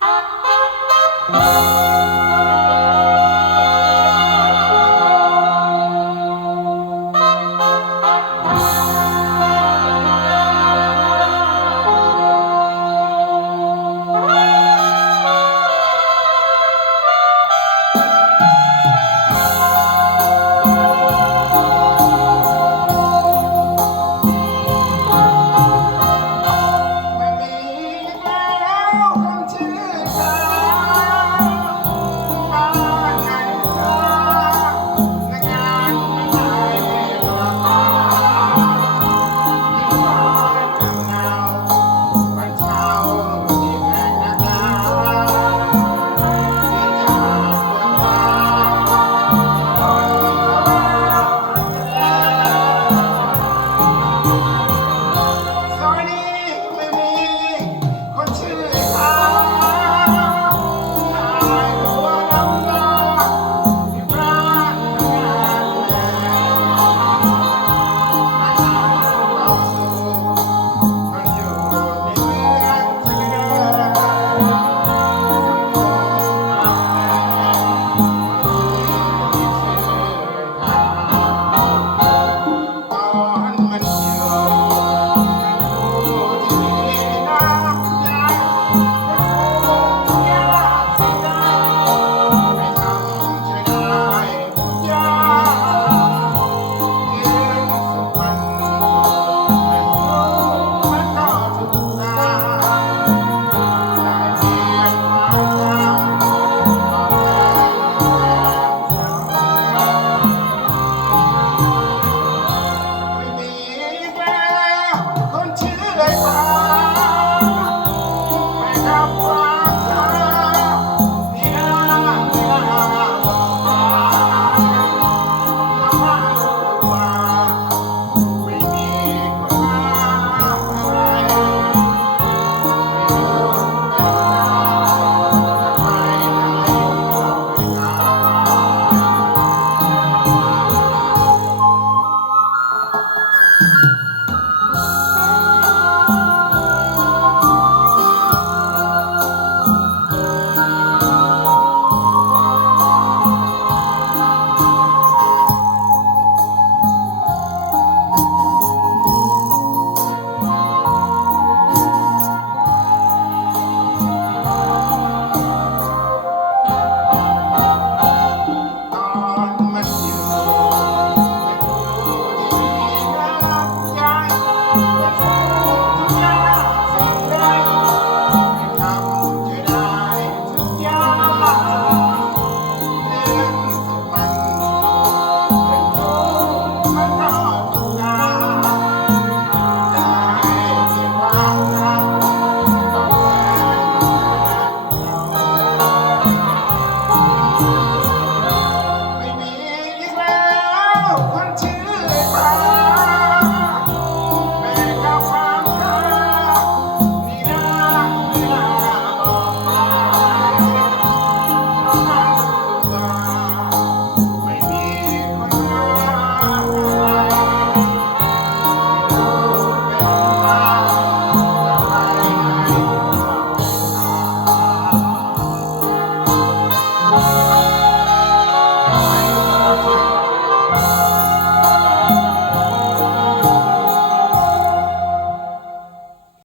Música